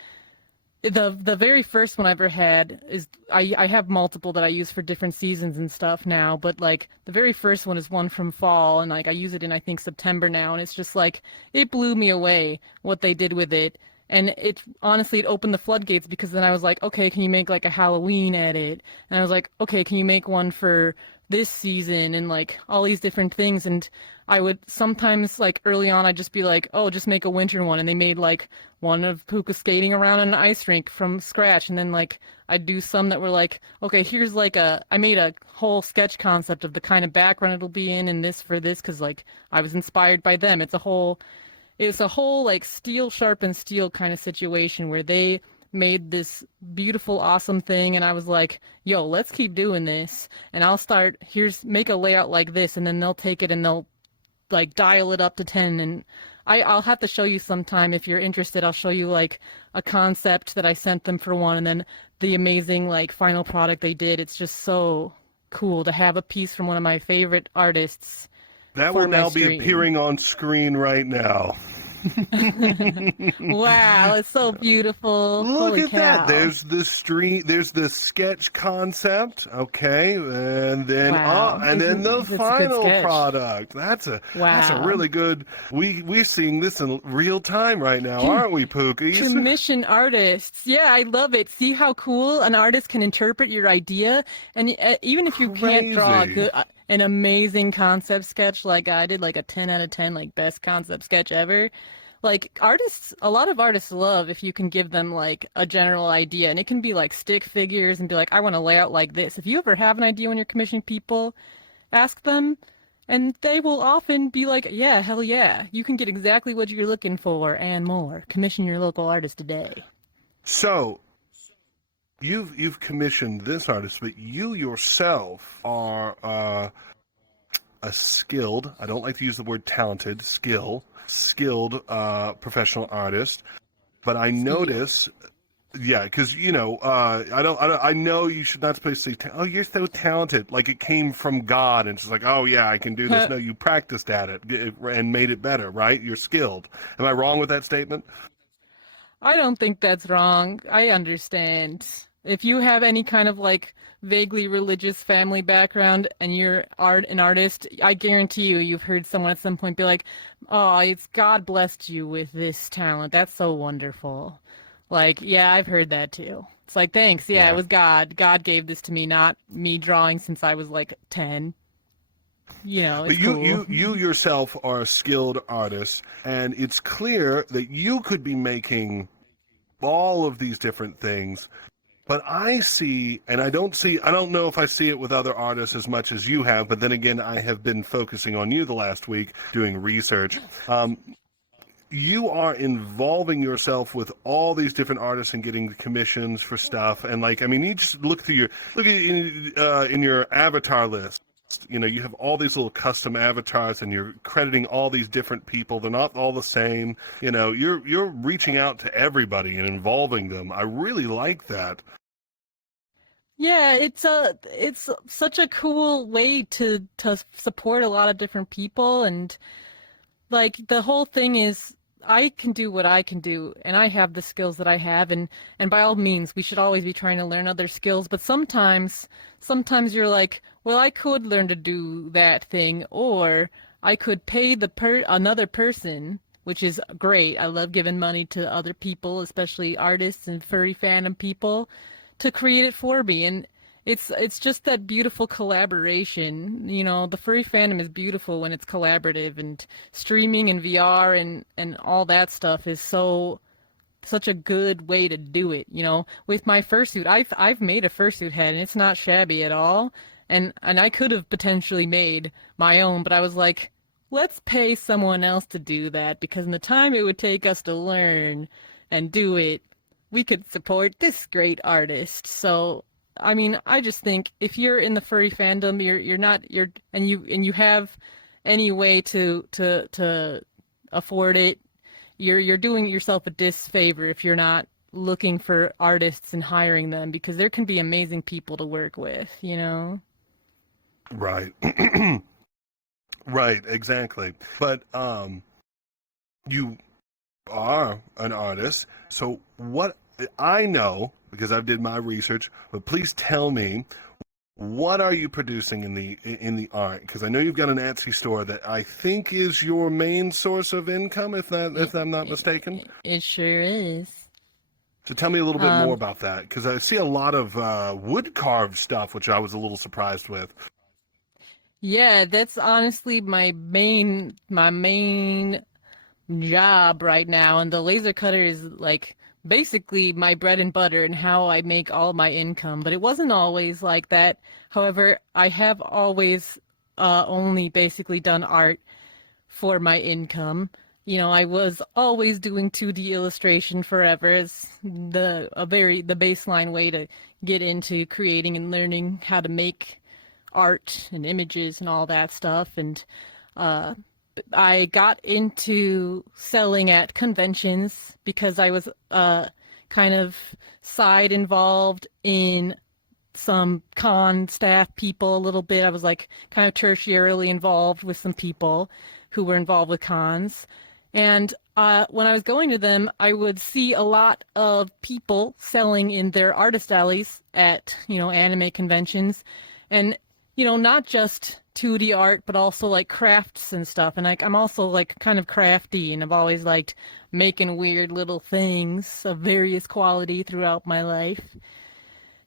The very first one I ever had is I have multiple that I use for different seasons and stuff now, but like the very first one is one from fall, and like I use it in I think September now, and it's just like it blew me away what they did with it. And it honestly it opened the floodgates because then I was like, okay, can you make like a Halloween edit? And I was like, okay, can you make one for this season and like all these different things? And I would sometimes like early on I'd just be like, oh, just make a winter one, and they made like one of Puka skating around in an ice rink from scratch, and then like I'd do some that were like, okay, here's like I made a whole sketch concept of the kind of background it'll be in and this for this because like I was inspired by them. It's a whole like steel sharpened steel kind of situation where they made this beautiful, awesome thing, and I was like, yo, let's keep doing this, and make a layout like this, and then they'll take it and they'll like dial it up to 10, and I'll have to show you sometime if you're interested. I'll show you like a concept that I sent them for one, and then the amazing like final product they did. It's just so cool to have a piece from one of my favorite artists. That for will my now be stream. appearing on screen right now. Wow, it's so beautiful. Look Holy at cow. that. There's the sketch concept, okay, and then Wow. the It's a good final sketch. product. That's a Wow. really good. We're seeing this in real time right now, aren't we, Puka? Commission artists. Yeah, I love it. See how cool an artist can interpret your idea, and even if you can't draw Crazy. an amazing concept sketch like I did, like a 10 out of 10, like best concept sketch ever. Like a lot of artists love if you can give them like a general idea, and it can be like stick figures and be like, I want to lay out like this. If you ever have an idea when you're commissioning people, ask them, and they will often be like, yeah, hell yeah, you can get exactly what you're looking for and more. Commission your local artist today. So, you've commissioned this artist, but you yourself are a skilled. I don't like to use the word talented. Skilled professional artist. But I notice, yeah, because I know you should not supposed to say, "Oh, you're so talented," like it came from God, and it's just like, "Oh yeah, I can do this." No, you practiced at it and made it better, right? You're skilled. Am I wrong with that statement? I don't think that's wrong. I understand. If you have any kind of like vaguely religious family background and you're an artist, I guarantee you've heard someone at some point be like, "Oh, it's God blessed you with this talent. That's so wonderful." Like, yeah, I've heard that too. It's like, thanks. Yeah, it was God. God gave this to me, not me drawing since I was like 10. It's But you, cool. you yourself are a skilled artist, and it's clear that you could be making all of these different things. But I see, and I don't know if I see it with other artists as much as you have, but then again, I have been focusing on you the last week doing research. You are involving yourself with all these different artists and getting commissions for stuff. And like, I mean, you just look at in your avatar list. You have all these little custom avatars, and you're crediting all these different people. They're not all the same. You're reaching out to everybody and involving them. I really like that. Yeah, it's such a cool way to support a lot of different people, and like the whole thing is I can do what I can do, and I have the skills that I have, and by all means we should always be trying to learn other skills, but sometimes you're like, well, I could learn to do that thing, or I could pay another person, which is great. I love giving money to other people, especially artists and furry fandom people, to create it for me. And it's just that beautiful collaboration. The furry fandom is beautiful when it's collaborative, and streaming and VR and all that stuff is such a good way to do it. With my fursuit, I've made a fursuit head, and it's not shabby at all. And I could have potentially made my own, but I was like, let's pay someone else to do that, because in the time it would take us to learn and do it, we could support this great artist. So, I mean, I just think if you're in the furry fandom, and you have any way to afford it, you're doing yourself a disfavor if you're not looking for artists and hiring them, because there can be amazing people to work with. Right. Right, exactly. But you are an artist, so what I know because I've did my research, but please tell me, what are you producing in the art? Because I know you've got an Etsy store that I think is your main source of income, It, if I'm not mistaken. it sure is. So tell me a little bit more Um, about that, because I see a lot of wood carved stuff, which I was a little surprised with. yeah, that's honestly my main job right now, and the laser cutter is like basically my bread and butter and how I make all my income. But it wasn't always like that. However, I have always only basically done art for my income. You know, I was always doing 2D illustration forever as the baseline way to get into creating and learning how to make art and images and all that stuff. And uh, I got into selling at conventions because I was kind of side involved in some con staff people a little bit. I was like kind of tertiarily involved with some people who were involved with cons. And when I was going to them, I would see a lot of people selling in their artist alleys at, anime conventions. And, not just 2D art, but also like crafts and stuff. And like I'm also like kind of crafty, and I've always liked making weird little things of various quality throughout my life.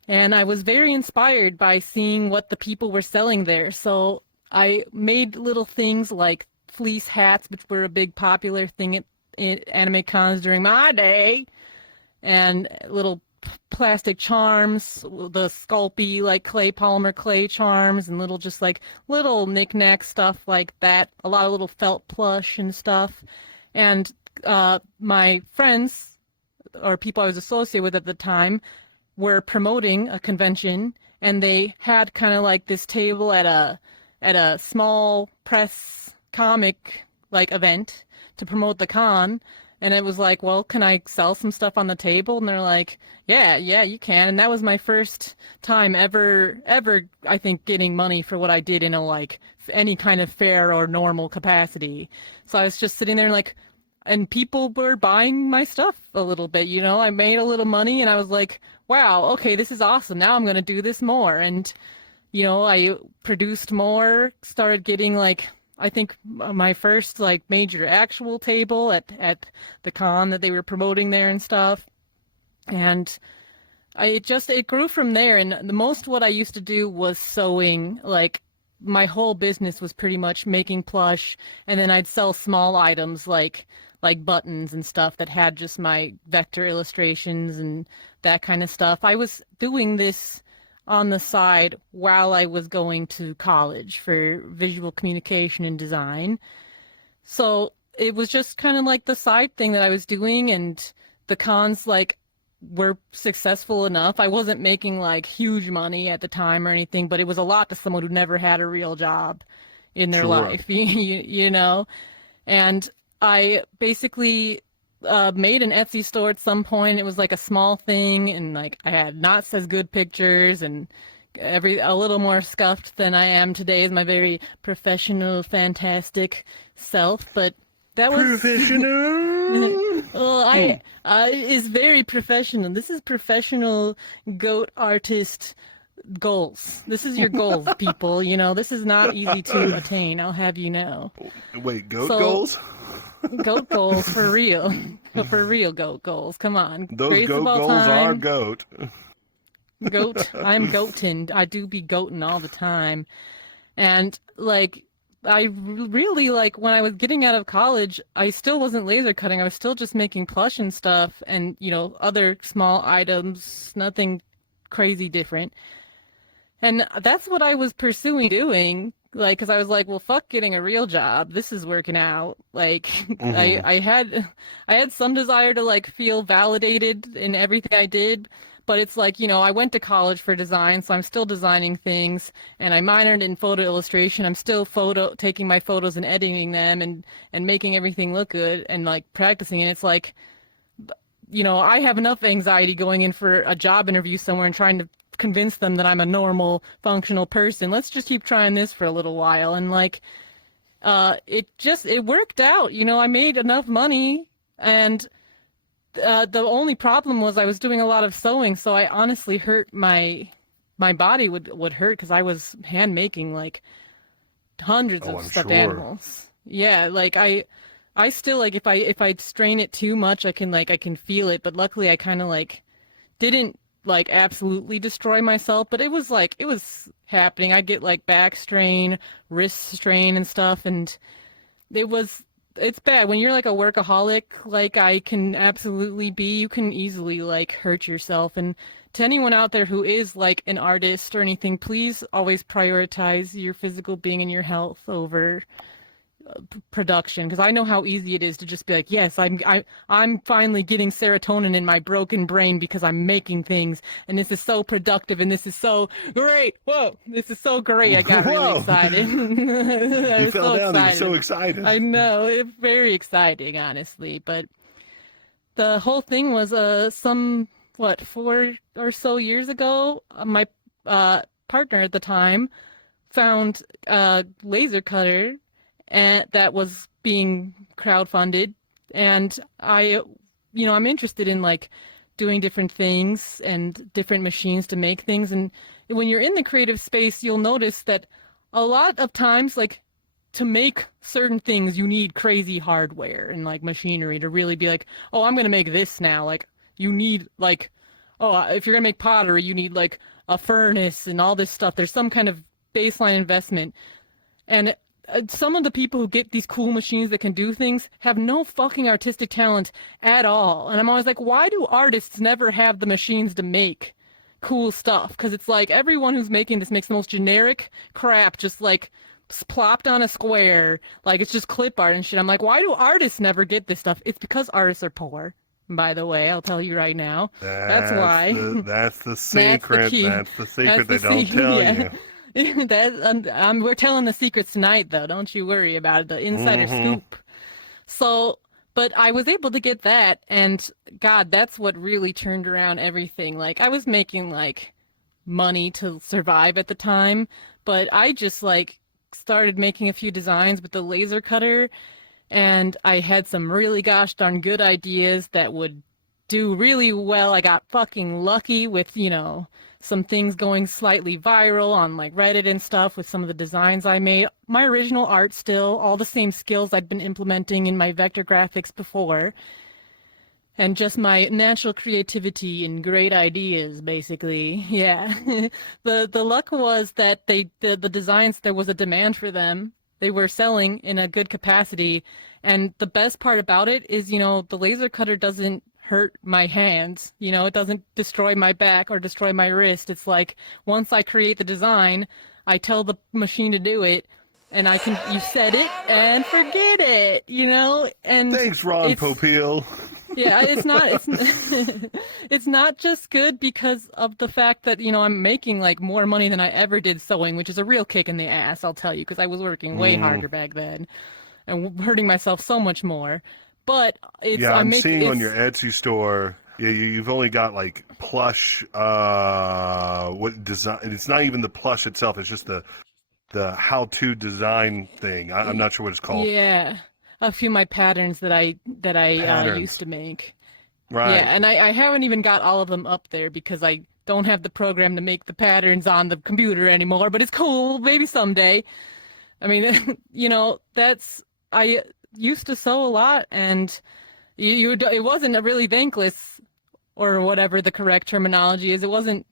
And I was very inspired by seeing what the people were selling there. So I made little things like fleece hats, which were a big popular thing at anime cons during my day, and little plastic charms, the Sculpey like clay polymer clay charms, and little just like little knick-knack stuff like that. A lot of little felt plush and stuff. And my friends or people I was associated with at the time were promoting a convention, and they had kind of like this table at a small press comic like event to promote the con. And it was like, well, can I sell some stuff on the table? And they're like, yeah, you can. And that was my first time ever, I think, getting money for what I did in a like any kind of fair or normal capacity. So I was just sitting there like, and people were buying my stuff a little bit, I made a little money, and I was like, wow, okay, this is awesome. Now I'm going to do this more. And, I produced more, started getting like, I think my first like major actual table at the con that they were promoting there and stuff. And it grew from there. And the most what I used to do was sewing. Like my whole business was pretty much making plush, and then I'd sell small items like buttons and stuff that had just my vector illustrations and that kind of stuff. I was doing this on the side while I was going to college for visual communication and design. So it was just kind of like the side thing that I was doing, and the cons like were successful enough. I wasn't making like huge money at the time or anything, but it was a lot to someone who never had a real job in their Sure. life, you know? And I basically made an Etsy store at some point. It was like a small thing, and like I had not as good pictures and a little more scuffed than I am today as my very professional, fantastic self. But that was Professional. well, I is very professional. This is professional goat artist goals. This is your goals, people. This is not easy to attain. I'll have you know. Wait, goat So, goals? Goat goals for real. For real goat goals. Come on. Those Greatest goat of all goals are time. goat. Goat. I'm goatin'. I do be goatin' all the time. And like I really like when I was getting out of college, I still wasn't laser cutting. I was still just making plush and stuff and, other small items, nothing crazy different. And that's what I was pursuing doing, like, because I was like, well, fuck getting a real job. This is working out. Like, I, Hmm. I had, I had some desire to like feel validated in everything I did, but it's like, I went to college for design, so I'm still designing things, and I minored in photo illustration. I'm still taking my photos and editing them and making everything look good and like practicing. And it's like, I have enough anxiety going in for a job interview somewhere and trying to convince them that I'm a normal, functional person. Let's just keep trying this for a little while. And like, it worked out. I made enough money, and The only problem was I was doing a lot of sewing, so I honestly hurt my body would hurt because I was hand making like hundreds Oh, of I'm stuffed sure. animals. Yeah, like I still like if I strain it too much, I can feel it, but luckily I kind of like didn't like absolutely destroy myself, but it was happening. I get like back strain, wrist strain and stuff, and it was it's bad when you're like a workaholic like I can absolutely be. You can easily like hurt yourself. And to anyone out there who is like an artist or anything, please always prioritize your physical being and your health over production, because I know how easy it is to just be like, yes, I'm finally getting serotonin in my broken brain because I'm making things, and this is so productive, and this is so great. Whoa, this is so great. I got really Whoa! excited. I You was fell so down. You were so excited. excited. I know, it's very exciting, honestly. But the whole thing was some what 4 or so years ago. My partner at the time found a laser cutter and that was being crowdfunded, and I'm interested in like doing different things and different machines to make things. And when you're in the creative space, you'll notice that a lot of times, like, to make certain things you need crazy hardware and like machinery to really be like, oh, I'm gonna make this now. Like, you need like, oh, if you're gonna make pottery, you need like a furnace and all this stuff. There's some kind of baseline investment. And some of the people who get these cool machines that can do things have no fucking artistic talent at all. And I'm always like, why do artists never have the machines to make cool stuff? Because it's like everyone who's making this makes the most generic crap, just like plopped on a square, like it's just clip art and shit. I'm like, why do artists never get this stuff? It's because artists are poor. By the way, I'll tell you right now. That's why. That's the That's the secret. key. That's the That's secret they the don't secret. tell Yeah. you. We're telling the secrets tonight, though. Don't you worry about it. The insider Mm-hmm. scoop. So, but I was able to get that, and God, that's what really turned around everything. Like, I was making like money to survive at the time, but I just like started making a few designs with the laser cutter, and I had some really gosh darn good ideas that would do really well. I got fucking lucky with, some things going slightly viral on like Reddit and stuff with some of the designs I made. My original art still, all the same skills I'd been implementing in my vector graphics before, and just my natural creativity and great ideas, basically. Yeah. The luck was that the designs, there was a demand for them. They were selling in a good capacity. And the best part about it is, the laser cutter doesn't hurt my hands. It doesn't destroy my back or destroy my wrist. It's like once I create the design, I tell the machine to do it, and you set it and forget it. And Thanks, Ron it's Popeil. yeah, it's it's not just good because of the fact that, I'm making like more money than I ever did sewing, which is a real kick in the ass, I'll tell you, because I was working way Mm. harder back then and hurting myself so much more. But Yeah, I'm I'm making seeing on your it's Etsy store. Yeah, you've only got like plush. What design? It's not even the plush itself. It's just the how-to design thing. I'm not sure what it's called. yeah, a few of my patterns that I used Patterns. to make. Right. Yeah, and I haven't even got all of them up there because I don't have the program to make the patterns on the computer anymore, but it's cool, maybe someday. I mean, that's I used to sew a lot, and it wasn't a really thankless or whatever the correct terminology is. It wasn't.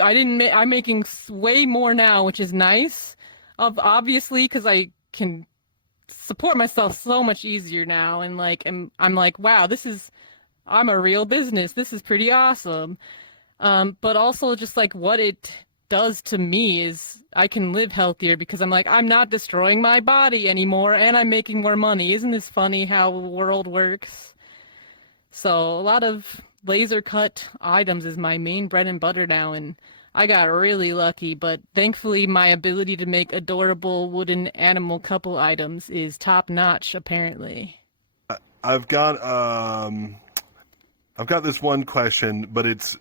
I didn't. I'm making way more now, which is nice. Obviously, because I can support myself so much easier now, and like, I'm like, wow, I'm a real business. This is pretty awesome. But also just like what it does to me is I can live healthier because I'm like, I'm not destroying my body anymore and I'm making more money. Isn't this funny how the world works? So a lot of laser cut items is my main bread and butter now, and I got really lucky, but thankfully my ability to make adorable wooden animal couple items is top notch apparently. I've got I've got this one question, but it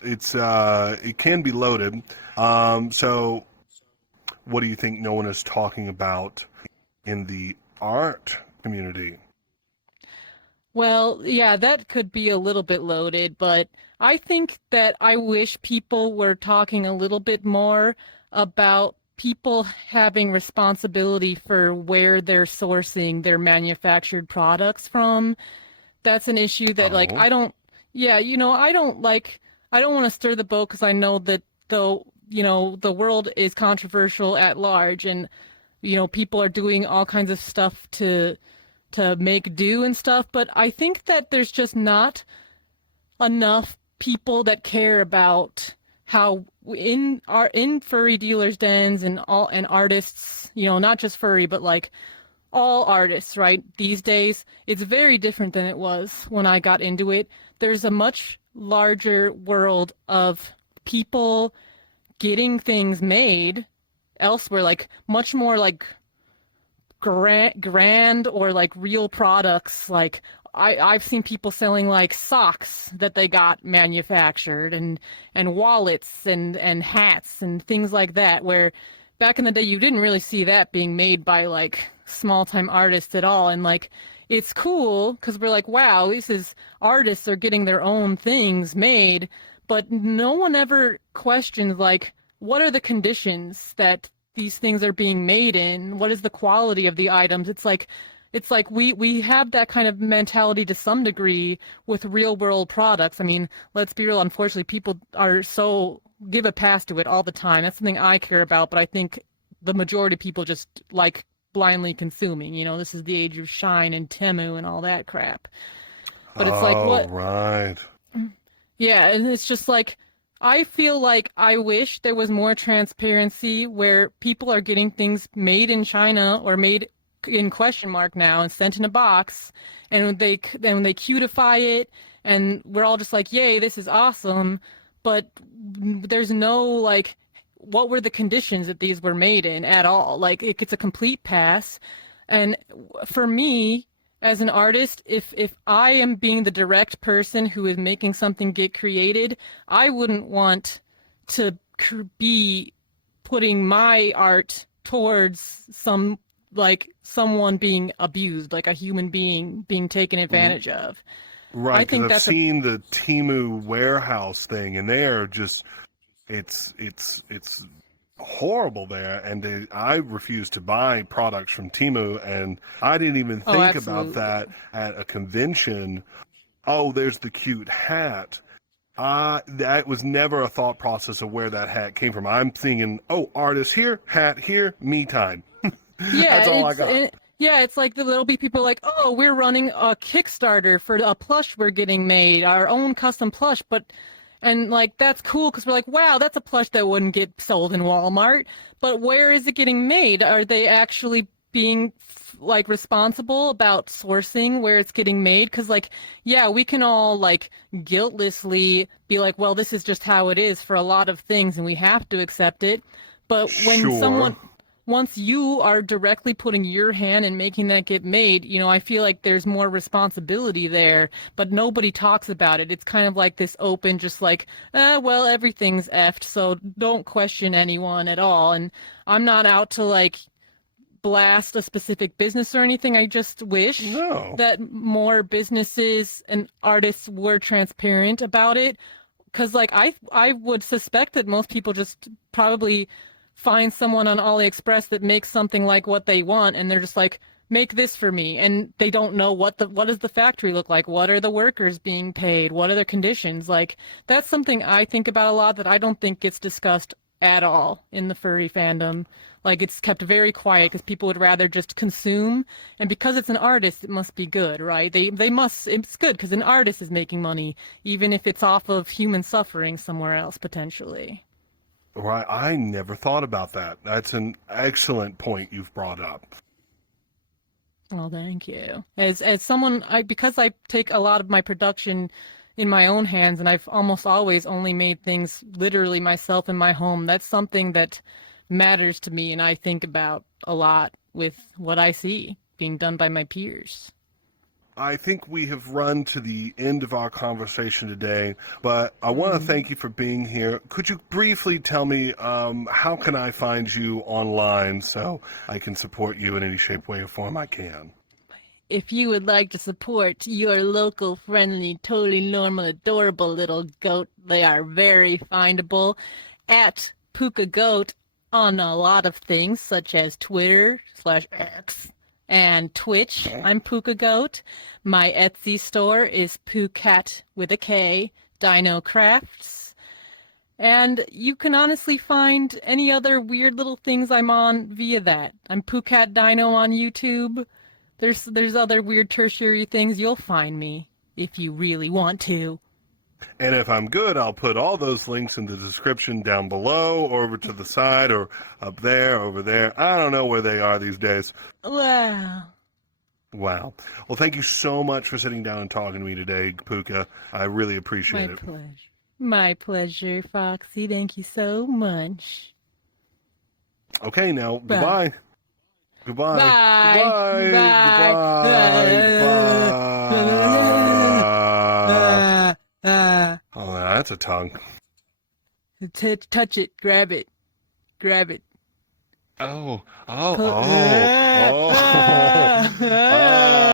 can be loaded. So what do you think no one is talking about in the art community? Well, yeah, that could be a little bit loaded, but I think that I wish people were talking a little bit more about people having responsibility for where they're sourcing their manufactured products from. That's an issue that like Oh, I don't yeah, I don't want to stir the boat because I know that though, the world is controversial at large and people are doing all kinds of stuff to make do and stuff, but I think that there's just not enough people that care about how in furry dealers dens and artists, not just furry but like all artists, right? These days, it's very different than it was when I got into it. There's a much larger world of people getting things made elsewhere, like much more like grand or like real products. Like I've seen people selling like socks that they got manufactured and wallets and hats and things like that, where back in the day you didn't really see that being made by like small time artists at all. And like it's cool because we're like, wow, this is artists are getting their own things made, but no one ever questions like what are the conditions that these things are being made in? What is the quality of the items? It's like we have that kind of mentality to some degree with real world products. I mean, let's be real, unfortunately people are so give a pass to it all the time. That's something I care about, but I think the majority of people just like blindly consuming. This is the age of Shine and Temu and all that crap. But it's like oh, what right. yeah, and it's just like I feel like I wish there was more transparency where people are getting things made in China or made in question mark now and sent in a box, and they cutify it, and we're all just like, "Yay, this is awesome," but there's no like, what were the conditions that these were made in at all? Like, it gets a complete pass, and for me as an artist, if I am being the direct person who is making something get created, I wouldn't want to be putting my art towards someone being abused, like a human being being taken advantage of. Right, I because think I've that's a seen the Timu warehouse thing, and they're just it's horrible there. And I refuse to buy products from Timu, and I didn't even oh, think about absolutely. that at a convention. Oh, there's the cute hat. That was never a thought process of where that hat came from. I'm thinking, oh, artist here, hat here, me time. Yeah, That's all I got. yeah, it's like there'll be people like, oh, we're running a Kickstarter for a plush we're getting made, our own custom plush, and like that's cool because we're like, wow, that's a plush that wouldn't get sold in Walmart. But where is it getting made? Are they actually being like responsible about sourcing where it's getting made? Because like, yeah, we can all like guiltlessly be like, well, this is just how it is for a lot of things, and we have to accept it. But when Sure. someone once you are directly putting your hand and making that get made, I feel like there's more responsibility there, but nobody talks about it. It's kind of like this open, just like, well, everything's effed, so don't question anyone at all. And I'm not out to like blast a specific business or anything. I just wish No. that more businesses and artists were transparent about it. Because like I would suspect that most people just probably find someone on AliExpress that makes something like what they want, and they're just like, make this for me, and they don't know what does the factory look like, what are the workers being paid, what are the conditions. Like that's something I think about a lot that I don't think gets discussed at all in the furry fandom. Like it's kept very quiet because people would rather just consume, and because it's an artist, it must be good, right? They must it's good because an artist is making money, even if it's off of human suffering somewhere else potentially. Right. I never thought about that. That's an excellent point you've brought up. Well, thank you. As someone, because I take a lot of my production in my own hands, and I've almost always only made things literally myself in my home. That's something that matters to me, and I think about a lot with what I see being done by my peers. I think we have run to the end of our conversation today, but I want to Mm. thank you for being here. Could you briefly tell me how can I find you online so I can support you in any shape, way, or form I can? if you would like to support your local, friendly, totally normal, adorable little goat, they are very findable at Pookagoat on a lot of things, such as Twitter/X and Twitch. I'm Pookagoat. My Etsy store is Pookat with a K, Dino Crafts. And you can honestly find any other weird little things I'm on via that. I'm Pookat Dino on YouTube. There's other weird tertiary things. You'll find me if you really want to. And if I'm good, I'll put all those links in the description down below, or over to the side, or up there, over there. I don't know where they are these days. Wow. Wow. Well, thank you so much for sitting down and talking to me today, Puka. I really appreciate it. Pleasure. My pleasure, Foxy. Thank you so much. Okay, now, Bye. goodbye. Bye. Goodbye. Bye. Goodbye. Oh, that's a tongue. Touch it. Grab it. Grab it. Oh.